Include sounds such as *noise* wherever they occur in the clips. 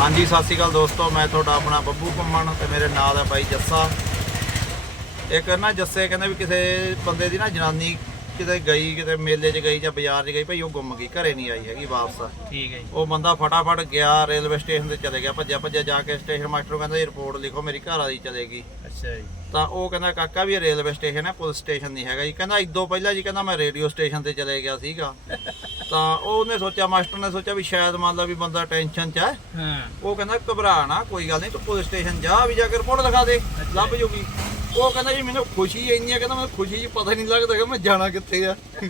ਹਾਂਜੀ ਸਤਿ ਸ਼੍ਰੀ ਅਕਾਲ ਦੋਸਤੋ ਮੈਂ ਤੁਹਾਡਾ ਆਪਣਾ ਬੱਬੂ ਘੁੰਮਣ ਤੇ ਮੇਰੇ ਨਾਲ ਹੈ ਬਾਈ ਜੱਸਾ। ਇੱਕ ਨਾ ਜੱਸੇ ਕਹਿੰਦੇ ਵੀ ਕਿਸੇ ਬੰਦੇ ਦੀ ਨਾ ਜਨਾਨੀ ਕਿਤੇ ਗਈ ਕਿਤੇ ਮੇਲੇ 'ਚ ਗਈ ਜਾਂ ਬਾਜ਼ਾਰ 'ਚ ਗਈ ਭਾਈ ਉਹ ਗੁੰਮ ਗਈ ਘਰੇ ਨਹੀਂ ਆਈ ਹੈਗੀ ਵਾਪਸ। ਠੀਕ ਹੈ ਜੀ। ਉਹ ਬੰਦਾ ਫਟਾਫਟ ਗਿਆ ਰੇਲਵੇ ਸਟੇਸ਼ਨ ਤੇ ਚਲੇ ਗਿਆ ਭੱਜਿਆ ਭੱਜਿਆ ਜਾ ਕੇ ਸਟੇਸ਼ਨ ਮਾਸਟਰ ਨੂੰ ਕਹਿੰਦਾ ਇਹ ਰਿਪੋਰਟ ਲਿਖੋ ਮੇਰੀ ਘਰ ਵਾਲੀ ਚਲੇ ਗਈ। ਅੱਛਾ ਜੀ। ਤਾਂ ਉਹ ਕਹਿੰਦਾ ਕਾਕਾ ਵੀ ਇਹ ਰੇਲਵੇ ਸਟੇਸ਼ਨ ਹੈ ਪੁਲਿਸ ਸਟੇਸ਼ਨ ਨਹੀਂ ਹੈਗਾ ਜੀ। ਕਹਿੰਦਾ ਇਦੋਂ ਪਹਿਲਾਂ ਜੀ ਕਹਿੰਦਾ ਮੈਂ ਰੇਡੀਓ ਸਟੇਸ਼ਨ ਤੇ ਚਲੇ ਗਿਆ ਸੀਗਾ। *laughs* ਤਾਂ ਉਹਨੇ ਸੋਚਿਆ ਮਾਸਟਰ ਨੇ ਸੋਚਿਆ ਵੀ ਸ਼ਾਇਦ ਮੰਨ ਲਾ ਵੀ ਬੰਦਾ ਟੈਨਸ਼ਨ 'ਚ ਹੈ। ਹਾਂ। ਉਹ ਕਹਿੰਦਾ ਘਬਰਾ ਨਾ ਕੋਈ ਗੱਲ ਨਹੀਂ ਤੂੰ ਪੁਲਿਸ ਸਟੇਸ਼ਨ ਜਾ ਵੀ ਜਾ ਕੇ ਰਿਪੋਰਟ ਲਿਖਾ ਦੇ ਲੱਭ ਜੂਗੀ। ਉਹ ਕਹਿੰਦਾ ਜੀ ਮੈਨੂੰ ਖੁਸ਼ੀ ਇੰਨੀ ਹੈ ਕਹਿੰਦਾ ਮੈਨੂੰ ਖੁਸ਼ੀ 'ਚ ਪਤਾ ਨਹੀਂ ਲੱਗਦਾ ਕਿ ਮੈਂ ਜਾਣਾ ਕਿੱਥੇ ਆ। *laughs*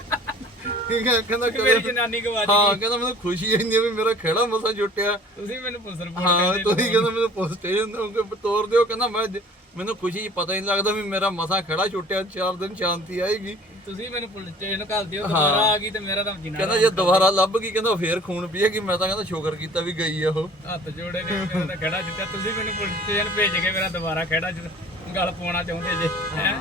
ਠੀਕ ਹੈ ਕਹਿੰਦਾ ਕਿ ਮੇਰੀ ਜਨਾਨੀ ਗਵਾ ਹਾਂ ਦੀ ਕਹਿੰਦਾ ਮੈਨੂੰ ਖੁਸ਼ੀ ਇੰਨੀ ਹੈ ਵੀ ਮੇਰਾ ਖੇੜਾ ਮਸਾ ਜੁੱਟਿਆ। ਤੁਸੀਂ ਮੈਨੂੰ ਪੁਲਿਸ ਰਿਪੋਰਟ ਹਾਂ ਤੁਸੀਂ ਕਹਿੰਦਾ ਮੈਨੂੰ ਪੁਲਿਸ ਸਟੇਸ਼ਨ ਤੋਂ ਤੋਰ ਦਿਓ। ਕਹਿੰਦਾ ਮੈਂ ਜ- ਮੈਨੂੰ ਖੁਸ਼ੀ 'ਚ ਪਤਾ ਹੀ ਨਹੀਂ ਲੱਗਦਾ ਵੀ ਮੇਰਾ ਮਸਾ ਖੇੜਾ ਛੁੱਟਿਆ ਚਾਰ ਦਿਨ ਸ਼ਾਂਤੀ ਆਏਗੀ। ਤੁਸੀਂ ਮੈਨੂੰ ਪੁਲਿਸ ਸਟੇਸ਼ਨ ਘੱਲ ਦਿਓ ਦੁਬਾਰਾ ਆ ਗਈ ਤੇ ਮੇਰਾ ਤਾਂ ਜਿਨਾ ਕਹਿੰਦਾ ਜੇ ਦੁਬਾਰਾ ਲੱਭ ਗਈ ਕਹਿੰਦਾ ਫੇਰ ਖੂਨ ਪੀਏਗੀ ਮੈਂ ਤਾਂ ਕਹਿੰਦਾ ਸ਼ੁਕਰ ਕੀਤਾ ਵੀ ਗਈ ਆ ਉਹ। ਹੱਥ ਜੋੜੇ ਨੇ ਮੇਰਾ ਤਾਂ ਖੜਾ ਜਿੱਤਿਆ ਤੁਸੀਂ ਮੈਨੂੰ ਪੁਲਿਸ ਸਟੇਸ਼ਨ ਭੇਜ ਕੇ ਮੇਰਾ ਦੁਬਾਰਾ ਖੜਾ ਜਿ ਗਲ ਪਾਉਣਾ ਚਾਹੁੰਦੇ ਜੇ ਹੈਂ?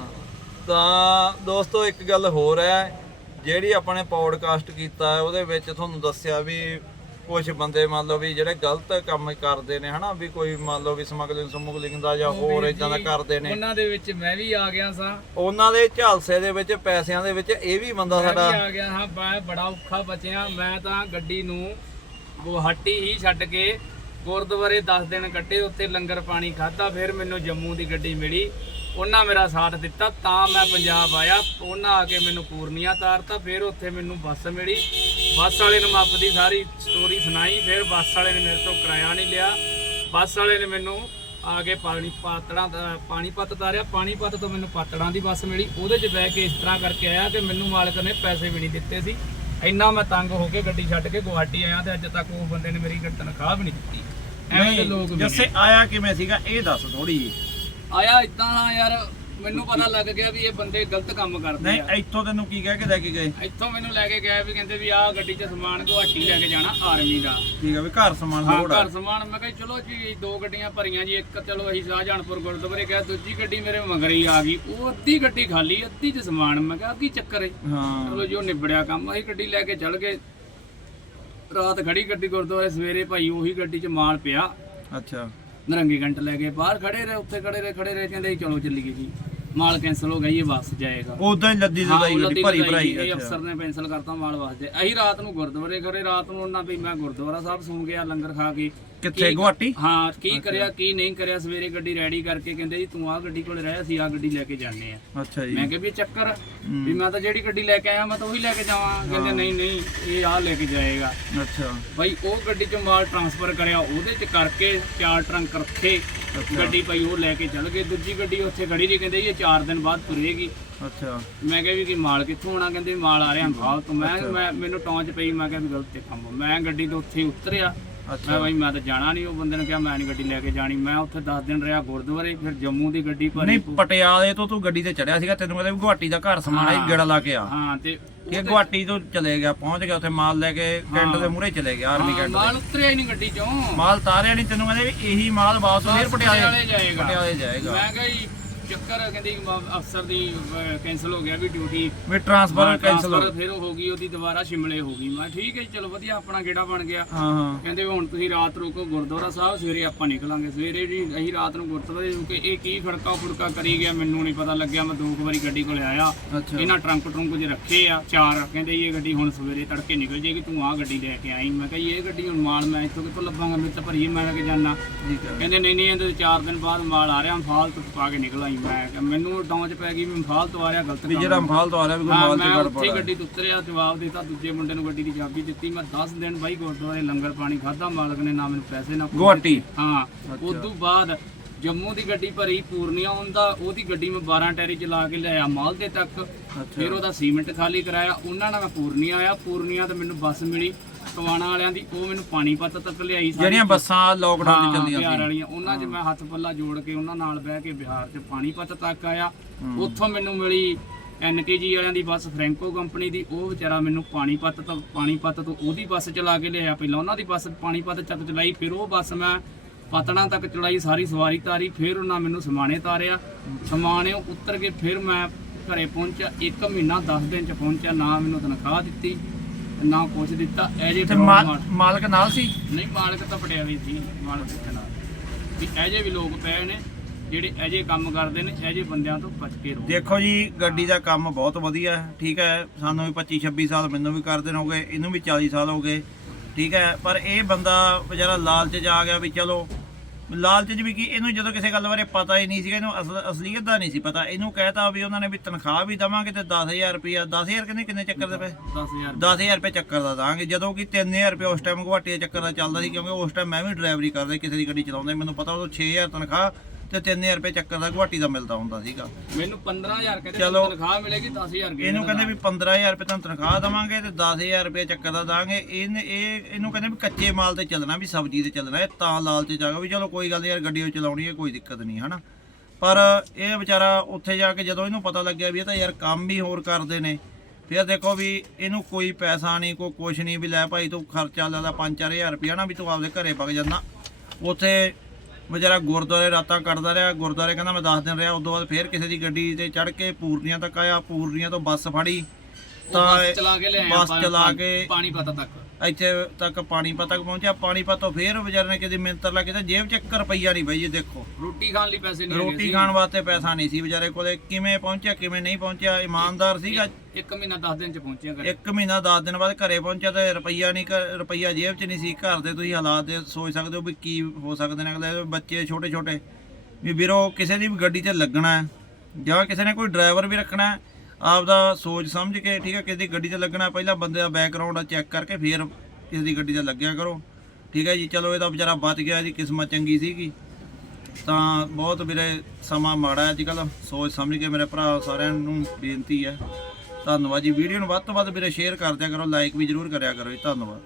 ਤਾਂ ਦੋਸਤੋ ਇੱਕ ਗੱਲ ਹੋਰ ਹੈ ਜਿਹੜੀ ਆਪਣੇ ਪੌਡਕਾਸਟ ਕੀਤਾ ਉਹਦੇ ਵਿੱਚ ਤੁਹਾਨੂੰ ਦੱਸਿਆ ਵੀ ਕੁਝ ਬੰਦੇ ਮੰਨ ਲਓ ਵੀ ਜਿਹੜੇ ਗਲਤ ਕੰਮ ਕਰਦੇ ਨੇ ਹਨਾ ਵੀ ਕੋਈ ਮੰਨ ਲਓ ਵੀ ਸਮਗਲਿੰਗ ਸਮਗਲਿੰਗ ਦਾ ਜਾਂ ਹੋਰ ਇਦਾਂ ਦਾ ਕਰਦੇ ਨੇ। ਉਹਨਾਂ ਦੇ ਵਿੱਚ ਮੈਂ ਵੀ ਆ ਗਿਆ ਸਾਂ। ਉਹਨਾਂ ਦੇ ਝਾਲਸੇ ਦੇ ਵਿੱਚ ਪੈਸਿਆਂ ਦੇ ਵਿੱਚ ਇਹ ਵੀ ਬੰਦਾ ਸਾਡਾ ਆ ਗਿਆ ਹਾਂ ਮੈਂ ਬੜਾ ਔਖਾ ਬਚਿਆ। ਮੈਂ ਤਾਂ ਗੱਡੀ ਨੂੰ ਗੁਹਾਟੀ ਹੀ ਛੱਡ ਕੇ ਗੁਰਦੁਆਰੇ 10 ਦਿਨ ਕੱਢੇ ਉੱਥੇ ਲੰਗਰ ਪਾਣੀ ਖਾਧਾ ਫਿਰ ਮੈਨੂੰ ਜੰਮੂ ਦੀ ਗੱਡੀ ਮਿਲੀ। ਉਹਨਾਂ ਮੇਰਾ ਸਾਥ ਦਿੱਤਾ ਤਾਂ ਮੈਂ ਪੰਜਾਬ ਆਇਆ। ਉਹਨਾਂ ਆ ਕੇ ਮੈਨੂੰ ਪੂਰਨੀਆ ਤਾਰਤਾ ਫਿਰ ਉੱਥੇ ਮੈਨੂੰ ਬੱਸ ਮਿਲੀ। ਬੱਸ ਵਾਲੇ ਨੂੰ ਮੈਂ ਆਪਣੀ ਸਾਰੀ ਸਟੋਰੀ ਸੁਣਾਈ ਫਿਰ ਬੱਸ ਵਾਲੇ ਨੇ ਮੇਰੇ ਤੋਂ ਕਿਰਾਇਆ ਨਹੀਂ ਲਿਆ। ਬੱਸ ਵਾਲੇ ਨੇ ਮੈਨੂੰ ਆ ਕੇ ਪਾਣੀ ਪਾਤੜਾਂ ਦਾ ਪਾਣੀਪਤ ਤਾਰਿਆ। ਪਾਣੀਪਤ ਤੋਂ ਮੈਨੂੰ ਪਾਤੜਾਂ ਦੀ ਬੱਸ ਮਿਲੀ। ਉਹਦੇ 'ਚ ਬਹਿ ਕੇ ਇਸ ਤਰ੍ਹਾਂ ਕਰਕੇ ਆਇਆ ਕਿ ਮੈਨੂੰ ਮਾਲਕ ਨੇ ਪੈਸੇ ਵੀ ਨਹੀਂ ਦਿੱਤੇ ਸੀ। ਇੰਨਾ ਮੈਂ ਤੰਗ ਹੋ ਕੇ ਗੱਡੀ ਛੱਡ ਕੇ ਗੁਹਾਟੀ ਆਇਆ ਤੇ ਅੱਜ ਤੱਕ ਉਹ ਬੰਦੇ ਨੇ ਮੇਰੀ ਤਨਖਾਹ ਵੀ ਨਹੀਂ ਦਿੱਤੀ। ਐਵੇਂ ਦੇ ਲੋਕ। ਜੱਸੇ ਆਇਆ ਕਿਵੇਂ ਸੀਗਾ ਇਹ ਦੱਸ ਥੋੜੀ ਆਇਆ ਇਦਾਂ ਨਾ ਯਾਰ ਮੈਨੂੰ ਪਤਾ ਲੱਗ ਗਿਆ ਵੀ ਇਹ ਬੰਦੇ ਗਲਤ ਕੰਮ ਕਰਦੇ ਨਹੀਂ ਆ। ਇੱਥੋਂ ਤੈਨੂੰ ਕੀ ਕਹਿ ਕੇ ਲੈ ਕੇ ਗਏ? ਇੱਥੋਂ ਮੈਨੂੰ ਲੈ ਕੇ ਗਏ ਵੀ ਕਹਿੰਦੇ ਵੀ ਆਹ ਗੱਡੀ 'ਚ ਸਮਾਨ ਗੁਹਾਟੀ ਲੈ ਕੇ ਜਾਣਾ ਆਰਮੀ ਦਾ। ਠੀਕ ਆ ਵੀ ਘਰ ਸਮਾਨ ਹਾਂ ਲੋੜ ਆ। ਘਰ ਸਮਾਨ ਮੈਂ ਕਿਹਾ ਚਲੋ ਜੀ ਦੋ ਗੱਡੀਆਂ ਭਰੀਆਂ ਜੀ ਇੱਕ ਚਲੋ ਅਸੀਂ ਸ਼ਾਹਜਹਾਨਪੁਰ ਗੁਰਦੁਆਰੇ ਗਏ ਦੂਜੀ ਗੱਡੀ ਮੇਰੇ ਮਗਰ ਹੀ ਆ ਗਈ। ਉਹ ਅੱਧੀ ਗੱਡੀ ਖਾਲੀ ਅੱਧੀ 'ਚ ਸਮਾਨ ਮੈਂ ਕਿਹਾ ਕੀ ਚੱਕਰ ਹੈ ਹਾਂ। ਚਲੋ ਜੀ ਉਹ ਨਿਬੜਿਆ ਕੰਮ ਅਸੀਂ ਗੱਡੀ ਲੈ ਕੇ ਚੱਲ ਗਏ। ਰਾਤ ਖੜੀ ਗੱਡੀ ਗੁਰਦੁਆਰੇ ਸਵੇਰੇ ਭਾਈ ਉਹੀ ਗੱਡੀ 'ਚ ਮਾਲ ਪਿਆ। ਅੱਛਾ। ਨਰੰਗੀ ਘੰਟ ਲੈ ਕੇ ਬਾਹਰ ਖੜੇ ਰਹੇ ਉੱਥੇ ਖੜੇ ਰਹੇ ਖੜੇ ਰਹੇ ਕਹਿੰਦੇ ਜੀ ਚਲੋ ਚੱਲੀਏ ਜੀ। ਮਾਲ ਕੈਂਸਲ ਹੋ ਗਿਆ ਜੀ, ਇਹ ਵਾਪਸ ਜਾਏਗਾ। ਉਦਾਂ ਹੀ ਲੱਦੀ ਹਾਂ, ਉਹ ਲੱਦੀ ਭਰੀ ਭਰਾਈ ਇਹ ਅੱਛਾ। ਅਫਸਰ ਨੇ ਕੈਂਸਲ ਕਰਤਾ ਮਾਲ ਵਾਸਤੇ ਅਸੀਂ ਰਾਤ ਨੂੰ ਗੁਰਦੁਆਰੇ ਖੜੇ ਰਾਤ ਨੂੰ ਉਹਨਾਂ ਵੀ ਮੈਂ ਗੁਰਦੁਆਰਾ ਸਾਹਿਬ ਸੌਂ ਗਿਆ ਲੰਗਰ ਖਾ ਕੇ। ਕਿੱਥੇ ਗੁਹਾਟੀ? ਹਾਂ ਕੀ ਕਰਿਆ ਕੀ ਨਹੀਂ ਕਰਿਆ ਸਵੇਰੇ ਗੱਡੀ ਰੈਡੀ ਕਰਕੇ ਕਹਿੰਦੇ ਜੀ ਤੂੰ ਆਹ ਗੱਡੀ ਕੋਲ ਰਹਿ ਅਸੀਂ ਆਹ ਗੱਡੀ ਲੈ ਕੇ ਜਾਂਦੇ ਆ ਅੱਛਾ ਜੀ। ਮੈਂ ਕਿਹਾ ਵੀ ਚੱਕਰ ਵੀ ਮੈਂ ਤਾਂ ਜਿਹੜੀ ਗੱਡੀ ਲੈ ਕੇ ਆਇਆ ਮੈਂ ਤਾਂ ਉਹੀ ਲੈ ਕੇ ਜਾਵਾਂ। ਕਹਿੰਦੇ ਨਹੀਂ ਨਹੀਂ ਇਹ ਆਹ ਲੈ ਕੇ ਜਾਏਗਾ। ਅੱਛਾ। ਭਾਈ ਉਹ ਗੱਡੀ ਚੋਂ ਮਾਲ ਟਰਾਂਸਫਰ ਕਰਿਆ ਉਹਦੇ ਚ ਕਰਕੇ ਚਾਰ ਟਰੰਕ ਰੱਖੇ ਗੱਡੀ ਭਾਈ ਉਹ ਲੈ ਕੇ ਚੱਲ ਗਏ। ਦੂਜੀ ਗੱਡੀ ਉੱਥੇ ਖੜੀ ਰਹੀ ਕਹਿੰਦੇ ਇਹ 4 ਦਿਨ ਬਾਅਦ ਤੁਰੇਗੀ। ਅੱਛਾ। ਮੈਂ ਕਿਹਾ ਵੀ ਕਿ ਮਾਲ ਕਿੱਥੋਂ ਆਣਾ ਕਹਿੰਦੇ ਮਾਲ ਆ ਰਿਹਾ ਅੰਬਾਲ ਤੋਂ ਮੈਂ ਮੈਨੂੰ ਟੌਂਚ ਪਈ ਮੈਂ ਕਿਹਾ ਵੀ ਗਲਤ ਤੇ ਕੰਮ ਮੈਂ ਗੱਡੀ ਤੋਂ ਉੱਥੇ ਉਤਰਿਆ। ਮੈਂ ਭਾਈ ਮੈਂ ਤਾਂ ਜਾਣਾ ਨਹੀਂ ਉਹ ਬੰਦੇ ਨੇ ਕਿਹਾ ਮੈਂ ਨਹੀਂ ਗੱਡੀ ਲੈ ਕੇ ਜਾਣੀ। ਮੈਂ ਉੱਥੇ 10 ਦਿਨ ਰਿਹਾ ਗੁਰਦੁਆਰੇ ਫਿਰ ਜੰਮੂ ਦੀ ਗੱਡੀ ਭਰੀ ਨਹੀਂ ਪਟਿਆਲੇ ਤੋਂ ਤੂੰ ਗੱਡੀ ਤੇ ਚੜਿਆ ਸੀਗਾ ਤੈਨੂੰ ਕਹਿੰਦਾ ਗੁਹਾਟੀ ਦਾ ਘਰ ਸਮਾਨ ਆਈ ਗੇੜਾ ਲਾ ਕੇ ਆ। ਹਾਂ ਤੇ ਇਹ ਗੁਹਾਟੀ ਤੋਂ ਚਲੇ ਗਿਆ ਪਹੁੰਚ ਗਿਆ ਉੱਥੇ ਮਾਲ ਲੈ ਕੇ ਕੈਂਟ ਦੇ ਮੂਹਰੇ ਚਲੇ ਗਿਆ ਆਰਮੀ ਹਾਂ, ਕੈਂਟ ਮਾਲ ਉਤਰਿਆ ਹੀ ਨਹੀਂ ਗੱਡੀ ਚੋਂ। ਮਾਲ ਤਾਰਿਆ ਨਹੀਂ ਤੈਨੂੰ ਕਹਿੰਦੇ ਵੀ ਇਹੀ ਮਾਲ ਵਾਪਸ ਫੇਰ ਪਟਿਆਲੇ ਪਟਿਆਲੇ ਜਾਏਗਾ। ਪਟਿਆਲੇ ਜਾਏਗਾ। ਮੈਂ ਕਿਹਾ ਜੀ ਚੱਕਰ ਕਹਿੰਦੀ ਅਫਸਰ ਦੀ ਕੈਨਸਲ ਹੋ ਗਿਆ ਵੀ ਡਿਊਟੀ ਵੀ ਟਰਾਂਸਫਰ ਕੈਂਸਲ ਹੋ ਫਿਰ ਹੋ ਗਈ ਉਹਦੀ ਦੁਬਾਰਾ ਸ਼ਿਮਲੇ ਹੋ ਗਈ। ਮੈਂ ਠੀਕ ਹੈ ਚਲੋ ਵਧੀਆ ਆਪਣਾ ਗੇੜਾ ਬਣ ਗਿਆ। ਹਾਂ ਹਾਂ। ਕਹਿੰਦੇ ਹੁਣ ਤੁਸੀਂ ਰਾਤ ਰੁਕੋ ਗੁਰਦੁਆਰਾ ਸਾਹਿਬ ਸਵੇਰੇ ਆਪਾਂ ਨਿਕਲਾਂਗੇ। ਸਵੇਰੇ ਜੀ ਅਸੀਂ ਰਾਤ ਨੂੰ ਗੁਰਦੁਆਰੇ ਰੁਕੇ ਇਹ ਕੀ ਖੜਕਾ ਫੁੜਕਾ ਕਰੀ ਗਿਆ ਮੈਨੂੰ ਨਹੀਂ ਪਤਾ ਲੱਗਿਆ। ਮੈਂ ਦੋ ਕੁ ਵਾਰੀ ਗੱਡੀ ਕੋਲ ਆਇਆ। ਇਹਨਾਂ ਟਰੰਕ ਟਰੰਕ ਜੇ ਰੱਖੇ ਆ ਚਾਰ। ਕਹਿੰਦੇ ਇਹ ਗੱਡੀ ਹੁਣ ਸਵੇਰੇ ਤੜਕੇ ਨਿਕਲ ਜੇਗੀ ਤੂੰ ਆਹ ਗੱਡੀ ਲੈ ਕੇ ਆਈ। ਮੈਂ ਕਿਹਾ ਇਹ ਗੱਡੀ ਹੁਣ ਮਾਲ ਮੈਂ ਇੱਥੋਂ ਕਿੱਥੋਂ ਲੱਭਾਂਗਾ? ਮੇਰੇ ਤਾਂ ਭਰੀਏ ਮੈਂ ਲੈ ਕੇ ਜਾਣਾ ਕਹਿੰਦੇ ਨਹੀਂ ਨਹੀਂ ਇਹਦੇ ਚਾਰ ਦਿਨ ਬਾਅਦ ਮਾਲ ਆ ਰਿਹਾ ਅੰਫਾਲ ਤੋਂ ਪਾ ਕੇ ਨਿਕਲ ਆਈ ਮੈਂ ਕਿਹਾ ਮੈਨੂੰ ਡੌਂਚ ਪੈ ਗਈ ਵੀ ਅੰਫਾਲ ਤੋਂ ਆ ਰਿਹਾ ਗਲਤ ਵੀ ਕੰਮ ਜਿਹੜਾ ਅੰਫਾਲ ਤੋਂ ਆ ਰਿਹਾ ਵੀ ਕੋਈ ਹਾਂ ਮਾਲ ਮੈਂ ਚ ਉੱਥੇ ਗੜਬੜ ਹੀ ਹੈ ਗੱਡੀ ਤੋਂ ਉਤਰਿਆ ਜਵਾਬ ਦਿੱਤਾ ਦੂਜੇ ਮੁੰਡੇ ਨੂੰ ਗੱਡੀ ਦੀ ਚਾਬੀ ਦਿੱਤੀ। ਮੈਂ 10 ਦਿਨ ਬਾਈ ਗੁਰਦੁਆਰੇ ਲੰਗਰ ਪਾਣੀ ਖਾਦਾ ਮਾਲਕ ਨੇ ਨਾ ਮੈਨੂੰ ਪੈਸੇ ਨਾ। ਹਾਂ ਉਸ ਤੋਂ ਬਾਅਦ ਜੰਮੂ ਦੀ ਗੱਡੀ ਭਰੀ ਪੂਰਨੀਆ ਹੁੰਦਾ ਉਹਦੀ ਗੱਡੀ ਮੈਂ 12 ਟੈਰੀ ਚਲਾ ਕੇ ਲਿਆਇਆ ਮਾਲ ਦੇ ਤੱਕ। ਫਿਰ ਉਹਦਾ ਸੀਮੈਂਟ ਖਾਲੀ ਕਰਾਇਆ ਉਹਨਾਂ ਨਾਲ ਮੈਂ ਪੂਰਨੀਆ ਆਇਆ ਪੂਰਨੀਆ ਤੇ ਮੈਨੂੰ ਬੱਸ ਮਿਲੀ। ਟਵਾਣਾ ਵਾਲਿਆਂ ਦੀ ਉਹ ਮੈਨੂੰ ਪਾਣੀਪਤ ਤੱਕ ਲਿਆਈ ਸਾਰੀ ਜਿਹੜੀਆਂ ਬੱਸਾਂ ਲੋਕਡਾਊਨ ਹਾਂ, ਚ ਚੱਲਦੀਆਂ ਬਿਹਾਰ ਸੀ। ਵਾਲੀਆਂ ਉਹਨਾਂ 'ਚ ਮੈਂ ਹੱਥ ਪੱਲਾ ਜੋੜ ਕੇ ਉਹਨਾਂ ਨਾਲ ਬਹਿ ਕੇ ਬਿਹਾਰ 'ਚ ਪਾਣੀਪਤ ਤੱਕ ਆਇਆ। ਉੱਥੋਂ ਮੈਨੂੰ ਮਿਲੀ ਐਨਕੇਜੀ ਵਾਲਿਆਂ ਦੀ ਬੱਸ ਫਰੈਂਕੋ ਕੰਪਨੀ ਦੀ। ਉਹ ਵਿਚਾਰਾ ਮੈਨੂੰ ਪਾਣੀਪਤ ਤੋਂ ਪਾਣੀਪਤ ਤੋਂ ਉਹਦੀ ਬੱਸ ਚਲਾ ਕੇ ਲਿਆਇਆ। ਪਹਿਲਾਂ ਉਹਨਾਂ ਦੀ ਬੱਸ ਪਾਣੀਪਤ ਤੱਕ ਚਲਾਈ ਫਿਰ ਉਹ ਬੱਸ ਮੈਂ ਪਤਣਾ ਤੱਕ ਚਲਾਈ ਸਾਰੀ ਸਵਾਰੀ ਤਾਰੀ ਫਿਰ ਉਹਨਾਂ ਮੈਨੂੰ ਸਮਾਣੇ ਤਾਰਿਆ। ਸਮਾਣੇ ਉਤਰ ਕੇ ਫਿਰ ਮੈਂ ਘਰੇ ਪਹੁੰਚਿਆ। 1 ਮਹੀਨਾ 10 ਦਿਨ ਚ ਪਹੁੰਚਿਆ ਨਾ ਮੈਨੂੰ ਤਨਖਾਹ ਦਿੱਤੀ। ਨਾ ਕੁਛ ਦਿੱਤਾ ਇਹ ਜੇ ਤੇ ਮਾ- ਮਾਲਕ ਨਾਲ ਸੀ? ਨਹੀਂ ਮਾਲਕ ਤਾਂ ਪਟਿਆ ਵੀ ਸੀ ਮਾਲਕ ਕਿੱਥੇ ਨਾਲ। ਵੀ ਇਹ ਜੇ ਵੀ ਲੋਕ ਪਏ ਨੇ ਜਿਹੜੇ ਇਹ ਜੇ ਕੰਮ ਕਰਦੇ ਨੇ ਇਹ ਜੇ ਬੰਦਿਆਂ ਤੋਂ ਬਚ ਕੇ ਰਹੋ। ਦੇਖੋ ਜੀ ਗੱਡੀ ਦਾ ਕੰਮ ਬਹੁਤ ਵਧੀਆ ਹੈ ਠੀਕ ਹੈ ਸਾਨੂੰ ਵੀ 25 26 ਸਾਲ ਮੈਨੂੰ ਵੀ ਕਰਦੇ ਹੋ ਗਏ ਇਹਨੂੰ ਵੀ 40 ਸਾਲ ਹੋ ਗਏ ਠੀਕ ਹੈ ਪਰ ਇਹ ਬੰਦਾ ਵਿਚਾਰਾ ਲਾਲਚ 'ਚ ਆ ਗਿਆ ਵੀ ਚਲੋ ਲਾਲਚ 'ਚ ਵੀ ਕੀ ਇਹਨੂੰ ਜਦੋਂ ਕਿਸੇ ਗੱਲ ਬਾਰੇ ਪਤਾ ਹੀ ਨਹੀਂ ਸੀਗਾ ਇਹਨੂੰ ਅਸਲ ਅਸਲੀਅਤ ਦਾ ਨਹੀਂ ਸੀ ਪਤਾ। ਇਹਨੂੰ ਕਹਿਤਾ ਵੀ ਉਹਨਾਂ ਨੇ ਵੀ ਤਨਖਾਹ ਵੀ ਦਵਾਂਗੇ ਤੇ 10000 ਰੁਪਇਆ 10000 ਕਹਿੰਦੇ ਕਿੰਨੇ ਚੱਕਰ ਦੇ ਪਏ? 10000 10000 ਰੁਪਏ। ਚੱਕਰ ਦਾ ਦਾਂਗੇ। ਜਦੋਂ ਕਿ 3000 ਰੁਪਏ ਉਸ ਟਾਈਮ ਦੇ ਚੱਕਰ ਦਾ ਚੱਲਦਾ ਸੀ ਕਿਉਂਕਿ ਉਸ ਟਾਈਮ ਮੈਂ ਵੀ ਡਰਾਈਵਰੀ ਕਰਦਾ ਕਿਸੇ ਦੀ ਗੱਡੀ ਚਲਾਉਂਦਾ ਮੈਨੂੰ ਪਤਾ ਉਦੋਂ 6000 ਤਨਖਾਹ ਤੇ 3000 ਰੁਪਏ ਚੱਕਰ ਦਾ ਗੁਹਾਟੀ ਦਾ ਮਿਲਦਾ ਹੁੰਦਾ ਸੀਗਾ। ਮੈਨੂੰ 15000 ਕਹਿੰਦੇ ਚਲੋ। ਤੈਨੂੰ ਤਨਖਾਹ ਮਿਲੇਗੀ 10000 ਰੁਪਏ ਇਹਨੂੰ ਕਹਿੰਦੇ ਵੀ 15000 ਰੁਪਏ ਤੁਹਾਨੂੰ ਤਨਖਾਹ ਦਵਾਂਗੇ ਤੇ 10000 ਰੁਪਏ ਚੱਕਰ ਦਾ ਦਾਂਗੇ। ਇਹਨੇ ਇਹ ਇਹਨੂੰ ਕਹਿੰਦੇ ਵੀ ਕੱਚੇ ਮਾਲ ਤੇ ਚੱਲਣਾ ਵੀ ਸਬਜ਼ੀ ਤੇ ਚੱਲਣਾ ਇਹ ਤਾਂ ਲਾਲਚ ਜਾਗਾ ਵੀ ਚਲੋ ਕੋਈ ਗੱਲ ਨੀ ਯਾਰ ਗੱਡੀ ਉਹ ਚਲਾਉਣੀ ਹੈ ਕੋਈ ਦਿੱਕਤ ਨਹੀਂ ਹਨਾ। ਪਰ ਇਹ ਵਿਚਾਰਾ ਉੱਥੇ ਜਾ ਕੇ ਜਦੋਂ ਇਹਨੂੰ ਪਤਾ ਲੱਗਿਆ ਵੀ ਇਹ ਤਾਂ ਯਾਰ ਕੰਮ ਵੀ ਹੋਰ ਕਰਦੇ ਨੇ ਫਿਰ ਦੇਖੋ ਵੀ ਇਹਨੂੰ ਕੋਈ ਪੈਸਾ ਨਹੀਂ ਕੋਈ ਕੁਛ ਨਹੀਂ ਵੀ ਲੈ ਭਾਈ ਤੂੰ ਖਰਚਾ ਲੈ ਲੈ 5-4000 ਰੁਪਇਆ ਨਾ ਵੀ ਤੂੰ ਆਪਦੇ ਘਰੇ ਵਗ ਜਾਂਦਾ। ਉੱਥੇ ਵਿਚਾਰਾ ਗੁਰਦੁਆਰੇ ਰਾਤਾਂ ਕੱਟਦਾ ਰਿਹਾ ਗੁਰਦੁਆਰੇ ਕਹਿੰਦਾ ਮੈਂ 10 ਦਿਨ ਰਿਹਾ ਉਸ ਤੋਂ ਬਾਅਦ ਫੇਰ ਕਿਸੇ ਦੀ ਗੱਡੀ ਤੇ ਚੜ ਕੇ ਪੂਰਨੀਆਂ ਤੱਕ ਆਇਆ ਪੂਰਨੀਆਂ ਤੋਂ ਬੱਸ ਫੜੀ। ਤਾਂ ਬੱਸ ਚਲਾ ਕੇ ਲਿਆਇਆ ਬੱਸ ਚਲਾ ਕੇ ਪਾਣੀ ਪਤਾ ਤੱਕ। ਇੱਥੇ ਤੱਕ ਪਾਣੀਪਤ ਤੱਕ ਪਹੁੰਚਿਆ ਪਾਣੀਪਤ ਤੋਂ ਫੇਰ ਵਿਚਾਰੇ ਨੇ ਕਿਤੇ ਮਿੰਤਰ ਲਾ ਕੇ ਤੇ ਜੇਬ 'ਚ 1 ਰੁਪਈਆ ਨਹੀਂ ਬਈ ਇਹ ਦੇਖੋ। ਰੋਟੀ ਖਾਣ ਲਈ ਪੈਸੇ ਨਹੀਂ ਹੈਗੇ ਰੋਟੀ ਖਾਣ ਵਾਸਤੇ ਪੈਸਾ ਨਹੀਂ ਸੀ ਵਿਚਾਰੇ ਕੋਲੇ ਕਿਵੇਂ ਪਹੁੰਚਿਆ ਕਿਵੇਂ ਨਹੀਂ ਪਹੁੰਚਿਆ ਇਮਾਨਦਾਰ ਸੀਗਾ। ਇੱਕ ਮਹੀਨਾ 10 ਦਿਨ ਚ ਪਹੁੰਚਿਆ ਘਰੇ। ਇੱਕ ਮਹੀਨਾ 10 ਦਿਨ ਬਾਅਦ ਘਰੇ ਪਹੁੰਚਿਆ ਤੇ ਰੁਪਈਆ ਨਹੀਂ ਘ- ਰੁਪਈਆ ਜੇਬ 'ਚ ਨਹੀਂ ਸੀ। ਘਰ ਦੇ ਤੁਸੀਂ ਹਾਲਾਤ ਦੇ ਸੋਚ ਸਕਦੇ ਹੋ ਵੀ ਕੀ ਹੋ ਸਕਦੇ ਨੇ ਅਗਲੇ ਬੱਚੇ ਛੋਟੇ ਛੋਟੇ ਵੀ ਵੀਰੋ ਕਿਸੇ ਦੀ ਵੀ ਗੱਡੀ 'ਚ ਲੱਗਣਾ ਹੈ ਜਾਂ ਕਿਸੇ ਨੇ ਕੋਈ ਡਰਾਈਵਰ ਵੀ ਰੱਖਣਾ ਹੈ ਆਪ ਦਾ ਸੋਚ ਸਮਝ ਕੇ, ਠੀਕ ਹੈ ਕਿਸੇ ਦੀ ਗੱਡੀ 'ਚ ਲੱਗਣਾ ਪਹਿਲਾਂ ਬੰਦੇ ਦਾ ਬੈਕਗ੍ਰਾਉਂਡ ਚੈੱਕ ਕਰਕੇ ਫਿਰ ਕਿਸੇ ਦੀ ਗੱਡੀ 'ਚ ਲੱਗਿਆ ਕਰੋ। ਠੀਕ ਹੈ ਜੀ, ਚਲੋ ਇਹਦਾ ਵਿਚਾਰਾ ਬਚ ਗਿਆ ਜੀ, ਕਿਸਮਤ ਚੰਗੀ ਸੀਗੀ। ਤਾਂ ਬਹੁਤ ਵੀਰੇ ਸਮਾਂ ਮਾੜਾ ਹੈ ਅੱਜ ਕੱਲ ਸੋਚ ਸਮਝ ਕੇ ਮੇਰੇ ਭਰਾ ਸਾਰਿਆਂ ਨੂੰ ਬੇਨਤੀ ਹੈ। ਧੰਨਵਾਦ ਜੀ। ਵੀਡੀਓ ਨੂੰ ਵੱਧ ਤੋਂ ਵੱਧ ਵੀਰੇ ਸ਼ੇਅਰ ਕਰ ਦਿਆ ਕਰੋ ਲਾਈਕ ਵੀ ਜਰੂਰ ਕਰਿਆ ਕਰੋ ਜੀ। ਧੰਨਵਾਦ।